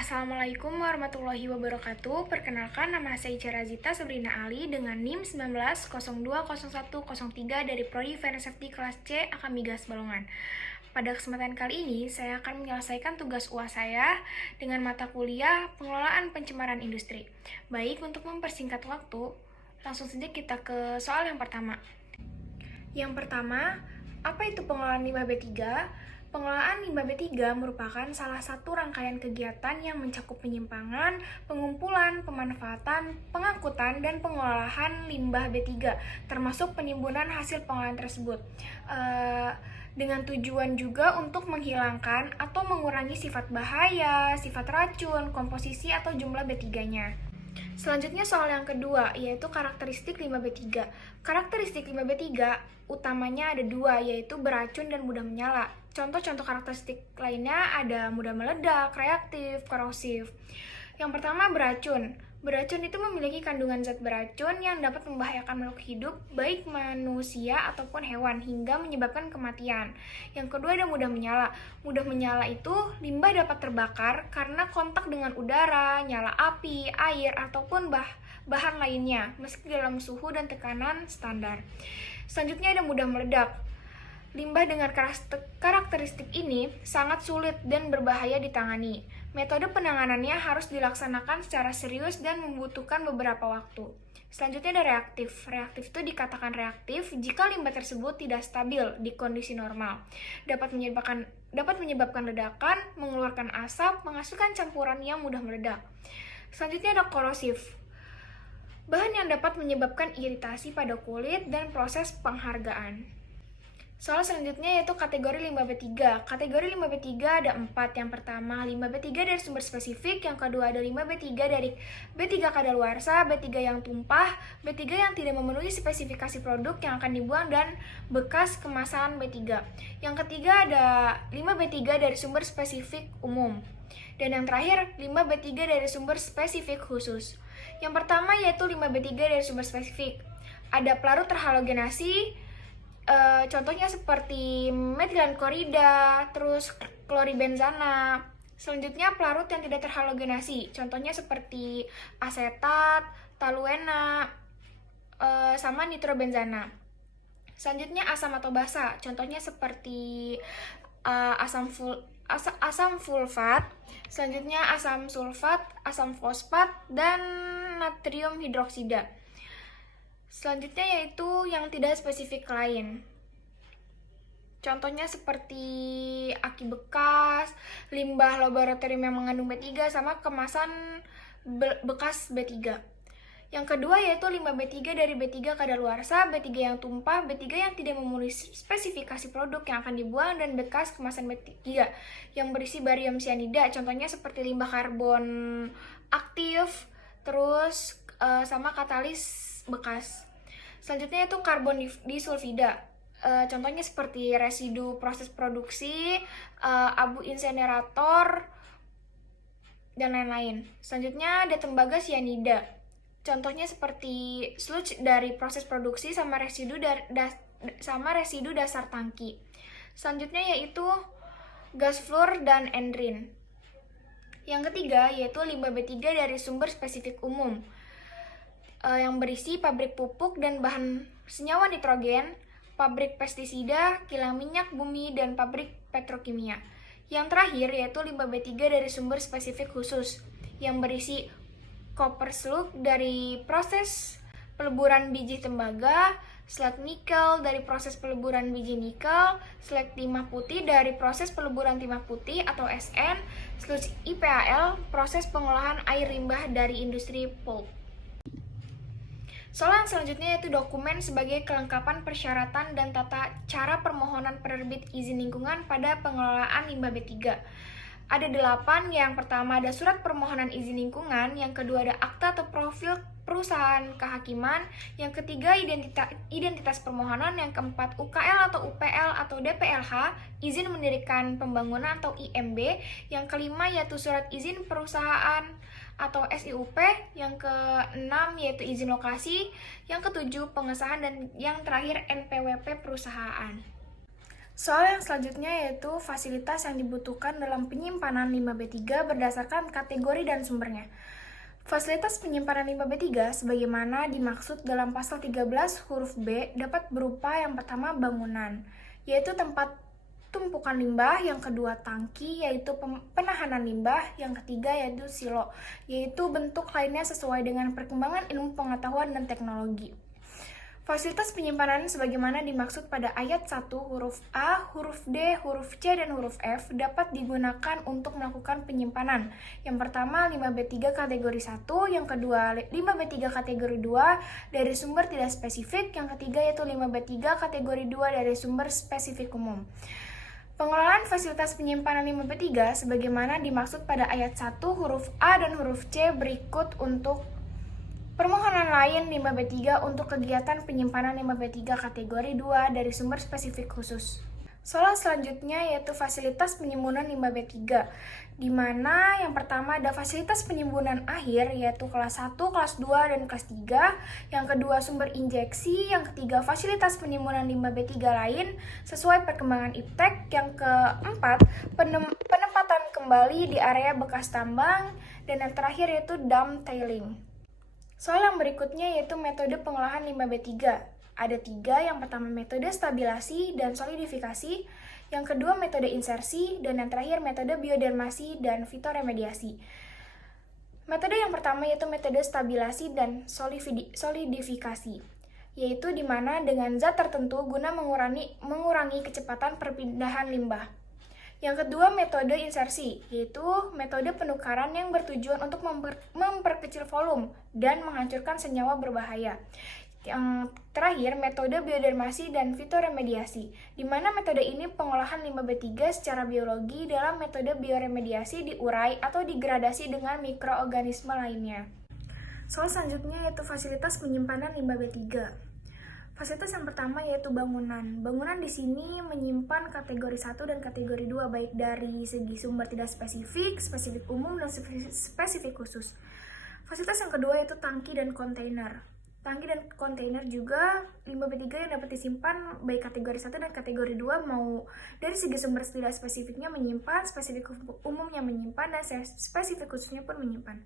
Assalamualaikum warahmatullahi wabarakatuh. Perkenalkan, nama saya Ica Razita Sabrina Ali dengan NIM 19020103 dari Prodi Finance Safety kelas C Akamigas Balongan. Pada kesempatan kali ini, saya akan menyelesaikan tugas UAS saya dengan mata kuliah Pengelolaan Pencemaran Industri. Baik, untuk mempersingkat waktu, langsung saja kita ke soal yang pertama. Yang pertama, apa itu pengelolaan limbah B3? Pengelolaan limbah B3 merupakan salah satu rangkaian kegiatan yang mencakup penyimpangan, pengumpulan, pemanfaatan, pengangkutan, dan pengolahan limbah B3, termasuk penimbunan hasil pengolahan tersebut. Dengan tujuan juga untuk menghilangkan atau mengurangi sifat bahaya, sifat racun, komposisi atau jumlah B3-nya. Selanjutnya soal yang kedua, yaitu karakteristik limbah B3. Karakteristik limbah B3 utamanya ada dua, yaitu beracun dan mudah menyala. Contoh-contoh karakteristik lainnya ada mudah meledak, reaktif, korosif. Yang pertama, beracun. Beracun itu memiliki kandungan zat beracun yang dapat membahayakan makhluk hidup, baik manusia ataupun hewan, hingga menyebabkan kematian. Yang kedua ada mudah menyala. Mudah menyala itu limbah dapat terbakar karena kontak dengan udara, nyala api, air, ataupun bahan lainnya, meski dalam suhu dan tekanan standar. Selanjutnya ada mudah meledak. Limbah dengan karakteristik ini sangat sulit dan berbahaya ditangani. Metode penanganannya harus dilaksanakan secara serius dan membutuhkan beberapa waktu. Selanjutnya ada reaktif. Reaktif itu dikatakan reaktif jika limbah tersebut tidak stabil di kondisi normal. Dapat menyebabkan ledakan, mengeluarkan asap, menghasilkan campuran yang mudah meledak. Selanjutnya ada korosif. Bahan yang dapat menyebabkan iritasi pada kulit dan proses penghargaan. Soal selanjutnya yaitu kategori limbah B3. Kategori limbah B3 ada 4. Yang pertama, limbah B3 dari sumber spesifik. Yang kedua, ada limbah B3 dari B3 kadaluarsa, B3 yang tumpah, B3 yang tidak memenuhi spesifikasi produk yang akan dibuang, dan bekas kemasan B3. Yang ketiga, ada limbah B3 dari sumber spesifik umum. Dan yang terakhir, limbah B3 dari sumber spesifik khusus. Yang pertama yaitu limbah B3 dari sumber spesifik. Ada pelarut terhalogenasi, contohnya seperti metilen klorida, terus kloribenzana. Selanjutnya pelarut yang tidak terhalogenasi, contohnya seperti asetat, toluena, sama nitrobenzana. Selanjutnya asam atau basa, contohnya seperti asam sulfat. Selanjutnya asam sulfat, asam fosfat, dan natrium hidroksida. Selanjutnya yaitu yang tidak spesifik lain. Contohnya seperti aki bekas, limbah laboratorium yang mengandung B3, sama kemasan bekas B3. Yang kedua yaitu limbah B3 dari B3 kadaluarsa, B3 yang tumpah, B3 yang tidak memenuhi spesifikasi produk yang akan dibuang, dan bekas kemasan B3 yang berisi barium cyanida, contohnya seperti limbah karbon aktif, terus sama katalis bekas. Selanjutnya itu karbon disulfida. Contohnya seperti residu proses produksi, abu insenerator, dan lain-lain. Selanjutnya ada tembaga cyanida. Contohnya seperti sludge dari proses produksi sama residu dasar tangki. Selanjutnya yaitu gas fluor dan endrin. Yang ketiga yaitu limbah B3 dari sumber spesifik umum, yang berisi pabrik pupuk dan bahan senyawa nitrogen, pabrik pestisida, kilang minyak bumi, dan pabrik petrokimia. Yang terakhir yaitu limbah B3 dari sumber spesifik khusus, yang berisi koper slug dari proses peleburan biji tembaga, slag nikel dari proses peleburan biji nikel, slag timah putih dari proses peleburan timah putih atau SN, sludge IPAL, proses pengolahan air limbah dari industri pulp. Soal yang selanjutnya yaitu dokumen sebagai kelengkapan persyaratan dan tata cara permohonan penerbit izin lingkungan pada pengelolaan limbah B3. Ada 8, yang pertama ada surat permohonan izin lingkungan, yang kedua ada akta atau profil perusahaan kehakiman, yang ketiga identitas permohonan, yang keempat UKL atau UPL atau DPLH, izin mendirikan pembangunan atau IMB, yang kelima yaitu surat izin perusahaan atau SIUP, yang keenam yaitu izin lokasi, yang ketujuh pengesahan, dan yang terakhir NPWP perusahaan. Soal yang selanjutnya yaitu fasilitas yang dibutuhkan dalam penyimpanan limbah B3 berdasarkan kategori dan sumbernya. Fasilitas penyimpanan limbah B3 sebagaimana dimaksud dalam pasal 13 huruf B dapat berupa yang pertama bangunan, yaitu tempat tumpukan limbah, yang kedua tangki, yaitu penahanan limbah, yang ketiga yaitu silo, yaitu bentuk lainnya sesuai dengan perkembangan ilmu pengetahuan dan teknologi. Fasilitas penyimpanan sebagaimana dimaksud pada ayat 1 huruf A, huruf D, huruf C, dan huruf F dapat digunakan untuk melakukan penyimpanan. Yang pertama, limbah B3 kategori 1, yang kedua, limbah B3 kategori 2 dari sumber tidak spesifik, yang ketiga yaitu limbah B3 kategori 2 dari sumber spesifik umum. Pengelolaan fasilitas penyimpanan limbah B3 sebagaimana dimaksud pada ayat 1 huruf A dan huruf C berikut untuk permohonan lain limbah B3 untuk kegiatan penyimpanan limbah B3 kategori 2 dari sumber spesifik khusus. Soal selanjutnya yaitu fasilitas penimbunan limbah B3, di mana yang pertama ada fasilitas penimbunan akhir yaitu kelas 1, kelas 2, dan kelas 3, yang kedua sumber injeksi, yang ketiga fasilitas penimbunan limbah B3 lain sesuai perkembangan IPTEK, yang keempat penempatan kembali di area bekas tambang, dan yang terakhir yaitu dump tailing. Soal yang berikutnya yaitu metode pengolahan limbah B3. Ada 3, yang pertama metode stabilasi dan solidifikasi, yang kedua metode insersi, dan yang terakhir metode biodermasi dan fitoremediasi. Metode yang pertama yaitu metode stabilasi dan solidifikasi, yaitu di mana dengan zat tertentu guna mengurangi kecepatan perpindahan limbah. Yang kedua, metode insersi, yaitu metode penukaran yang bertujuan untuk memperkecil volume dan menghancurkan senyawa berbahaya. Yang terakhir, metode biodermasi dan fitoremediasi, di mana metode ini pengolahan limbah B3 secara biologi dalam metode bioremediasi diurai atau digradasi dengan mikroorganisme lainnya. Soal selanjutnya yaitu fasilitas penyimpanan limbah B3. Fasilitas yang pertama yaitu bangunan. Bangunan di sini menyimpan kategori 1 dan kategori 2 baik dari segi sumber tidak spesifik, spesifik umum, dan spesifik khusus. Fasilitas yang kedua yaitu tangki dan kontainer. Tangki dan kontainer juga limbah B3 yang dapat disimpan baik kategori 1 dan kategori 2 mau dari segi sumber tidak spesifiknya menyimpan, spesifik umumnya menyimpan, dan spesifik khususnya pun menyimpan.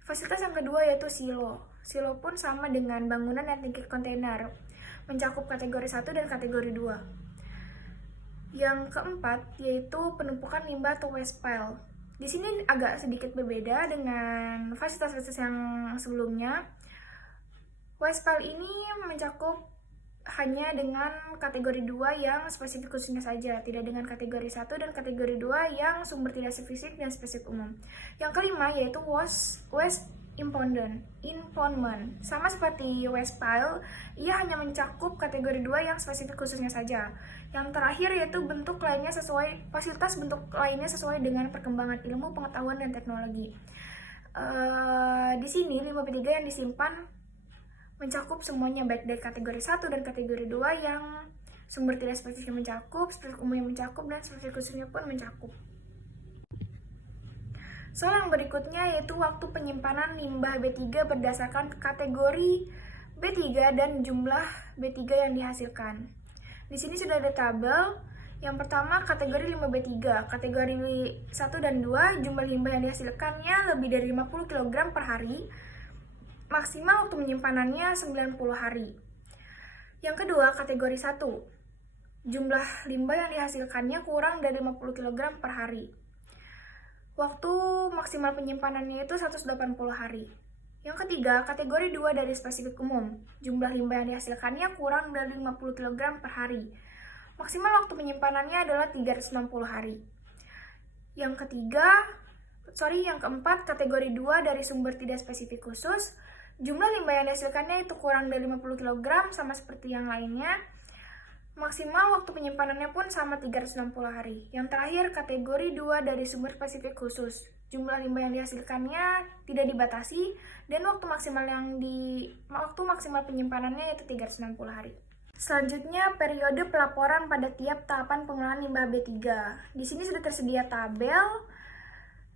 Fasilitas yang kedua yaitu silo. Silo pun sama dengan bangunan dan tangki kontainer, mencakup kategori 1 dan kategori 2. Yang keempat yaitu penumpukan limbah atau waste pile. Di sini agak sedikit berbeda dengan fasilitas-fasilitas yang sebelumnya. Waste pile ini mencakup hanya dengan kategori 2 yang spesifik khususnya saja, tidak dengan kategori 1 dan kategori 2 yang sumber tidak spesifik dan spesifik umum. Yang kelima yaitu waste impoundment. Sama seperti waste pile, ia hanya mencakup kategori 2 yang spesifik khususnya saja. Yang terakhir yaitu fasilitas bentuk lainnya sesuai dengan perkembangan ilmu pengetahuan dan teknologi. Di sini limbah B3 yang disimpan mencakup semuanya baik dari kategori 1 dan kategori 2 yang sumber tidak spesifik mencakup, spesifik umum yang mencakup, dan spesifik khususnya pun mencakup. Soal yang berikutnya yaitu waktu penyimpanan limbah B3 berdasarkan kategori B3 dan jumlah B3 yang dihasilkan. Di sini sudah ada tabel. Yang pertama kategori limbah B3, kategori 1 dan 2 jumlah limbah yang dihasilkannya lebih dari 50 kg per hari. Maksimal waktu menyimpanannya 90 hari. Yang kedua kategori 1, jumlah limbah yang dihasilkannya kurang dari 50 kg per hari. Waktu maksimal penyimpanannya itu 180 hari. Yang ketiga, kategori 2 dari spesifik umum. Jumlah limbah yang dihasilkannya kurang dari 50 kg per hari. Maksimal waktu penyimpanannya adalah 360 hari. Yang keempat, kategori 2 dari sumber tidak spesifik khusus. Jumlah limbah yang dihasilkannya itu kurang dari 50 kg sama seperti yang lainnya. Maksimal waktu penyimpanannya pun sama 360 hari. Yang terakhir, kategori 2 dari sumber spesifik khusus. Jumlah limbah yang dihasilkannya tidak dibatasi dan waktu maksimal penyimpanannya yaitu 360 hari. Selanjutnya, periode pelaporan pada tiap tahapan pengolahan limbah B3. Di sini sudah tersedia tabel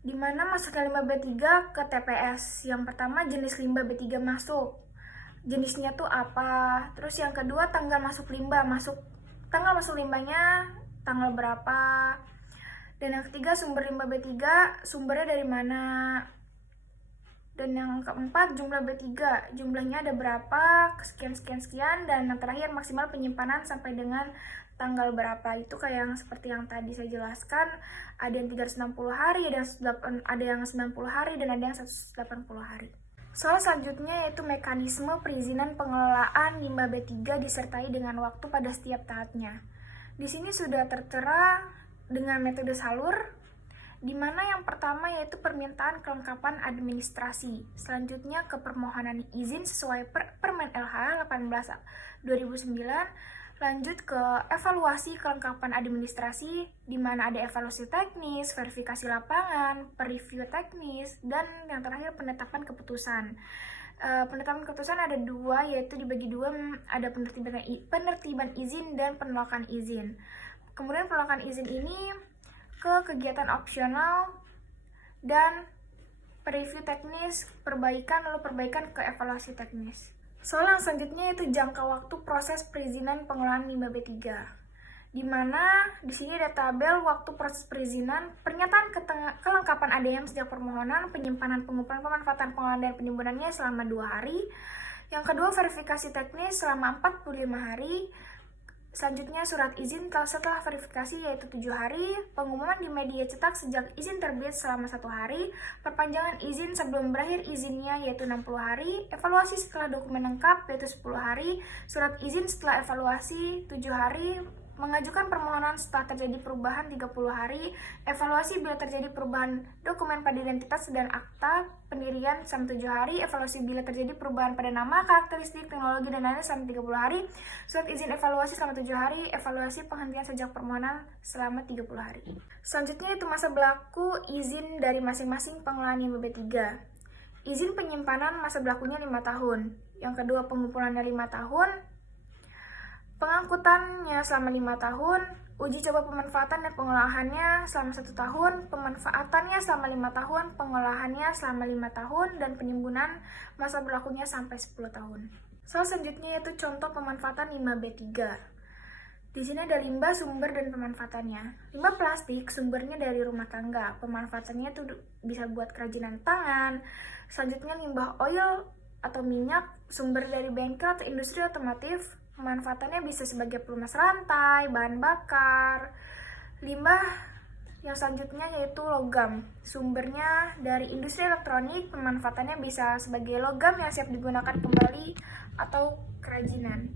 di mana masuknya limbah B3 ke TPS. Yang pertama, jenis limbah B3 masuk. Jenisnya tuh apa? Terus yang kedua, tanggal masuk limbahnya tanggal berapa. Dan yang ketiga, sumber limbah B3, sumbernya dari mana. Dan yang keempat, jumlah B3, jumlahnya ada berapa, sekian. Dan yang terakhir, maksimal penyimpanan sampai dengan tanggal berapa. Itu kayak yang seperti yang tadi saya jelaskan, ada yang 360 hari, ada yang 90 hari, dan ada yang 180 hari. Soal selanjutnya yaitu mekanisme perizinan pengelolaan limbah B3 disertai dengan waktu pada setiap tahapnya. Di sini sudah tertera dengan metode salur, di mana yang pertama yaitu permintaan kelengkapan administrasi, selanjutnya ke permohonan izin sesuai Permen LH 18/2009, lanjut ke evaluasi kelengkapan administrasi, di mana ada evaluasi teknis, verifikasi lapangan, review teknis, dan yang terakhir penetapan keputusan. Penetapan keputusan ada dua, yaitu dibagi dua, ada penertiban izin dan penolakan izin. Kemudian penolakan izin ini ke kegiatan opsional dan review teknis, lalu perbaikan ke evaluasi teknis. Soal yang selanjutnya yaitu jangka waktu proses perizinan pengelolaan limbah B3. Di mana di sini ada tabel waktu proses perizinan, pernyataan kelengkapan ADM sejak permohonan, penyimpanan, pengumpulan, pemanfaatan, pengelolaan dan penimbunannya selama 2 hari. Yang kedua, verifikasi teknis selama 45 hari. Selanjutnya surat izin setelah verifikasi yaitu 7 hari, pengumuman di media cetak sejak izin terbit selama 1 hari, perpanjangan izin sebelum berakhir izinnya yaitu 60 hari, evaluasi setelah dokumen lengkap yaitu 10 hari, surat izin setelah evaluasi 7 hari, mengajukan permohonan setelah terjadi perubahan 30 hari, evaluasi bila terjadi perubahan dokumen pada identitas dan akta pendirian selama 7 hari, evaluasi bila terjadi perubahan pada nama, karakteristik, teknologi, dan lainnya selama 30 hari, surat izin evaluasi selama 7 hari, evaluasi penghentian sejak permohonan selama 30 hari. Selanjutnya itu masa berlaku izin dari masing-masing pengelolaan limbah B3. Izin penyimpanan masa berlakunya 5 tahun. Yang kedua, pengumpulannya 5 tahun. Pengangkutannya selama 5 tahun, uji coba pemanfaatan dan pengolahannya selama 1 tahun, pemanfaatannya selama 5 tahun, pengolahannya selama 5 tahun, dan penimbunan masa berlakunya sampai 10 tahun. Soal selanjutnya yaitu contoh pemanfaatan limbah B3. Di sini ada limbah, sumber, dan pemanfaatannya. Limbah plastik, sumbernya dari rumah tangga, pemanfaatannya itu bisa buat kerajinan tangan. Selanjutnya limbah oil atau minyak, sumber dari bengkel atau industri otomotif, pemanfaatannya bisa sebagai pelumas rantai, bahan bakar. Limbah yang selanjutnya yaitu logam, sumbernya dari industri elektronik, pemanfaatannya bisa sebagai logam yang siap digunakan kembali atau kerajinan.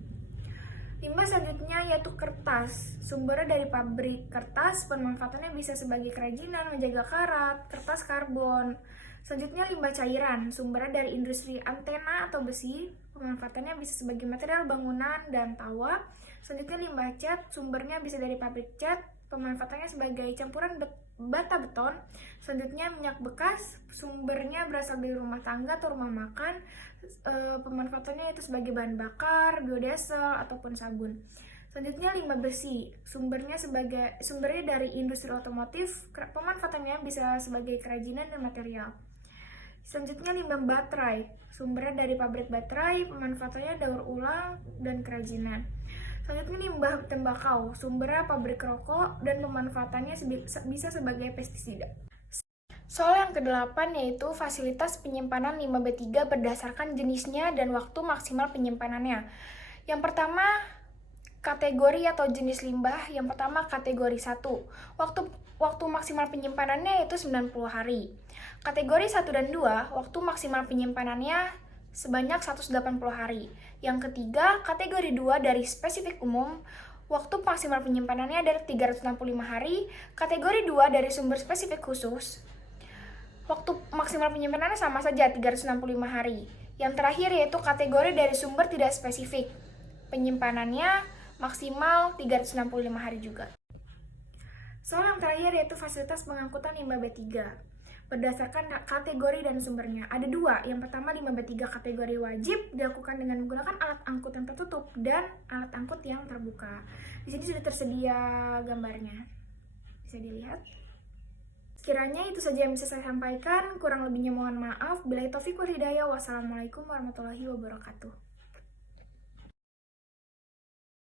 Limbah selanjutnya yaitu kertas, sumbernya dari pabrik kertas, pemanfaatannya bisa sebagai kerajinan, menjaga karat, kertas karbon. Selanjutnya limbah cairan, sumbernya dari industri antena atau besi, pemanfaatannya bisa sebagai material bangunan dan tawa. Selanjutnya limbah cat, sumbernya bisa dari pabrik cat, pemanfaatannya sebagai campuran bata beton. Selanjutnya minyak bekas, sumbernya berasal dari rumah tangga atau rumah makan, pemanfaatannya itu sebagai bahan bakar, biodiesel ataupun sabun. Selanjutnya limbah besi, sumbernya dari industri otomotif, pemanfaatannya bisa sebagai kerajinan dan material. Selanjutnya limbah baterai, sumbernya dari pabrik baterai, pemanfaatannya daur ulang dan kerajinan. Selanjutnya limbah tembakau, sumbernya pabrik rokok dan pemanfaatannya bisa sebagai pestisida. Soal yang ke-8 yaitu fasilitas penyimpanan limbah B3 berdasarkan jenisnya dan waktu maksimal penyimpanannya. Yang pertama, kategori atau jenis limbah. Yang pertama kategori 1. Waktu maksimal penyimpanannya yaitu 90 hari. Kategori 1 dan 2, waktu maksimal penyimpanannya sebanyak 180 hari. Yang ketiga, kategori 2 dari spesifik umum, waktu maksimal penyimpanannya adalah 365 hari. Kategori 2 dari sumber spesifik khusus, waktu maksimal penyimpanannya sama saja 365 hari. Yang terakhir yaitu kategori dari sumber tidak spesifik, penyimpanannya maksimal 365 hari juga. Soal yang terakhir yaitu fasilitas pengangkutan limbah B3 berdasarkan kategori dan sumbernya. Ada 2. Yang pertama, limbah B3 kategori wajib dilakukan dengan menggunakan alat angkut yang tertutup dan alat angkut yang terbuka. Di sini sudah tersedia gambarnya, bisa dilihat. Sekiranya itu saja yang bisa saya sampaikan, kurang lebihnya mohon maaf. Billahi taufiq wal hidayah. Wassalamualaikum warahmatullahi wabarakatuh.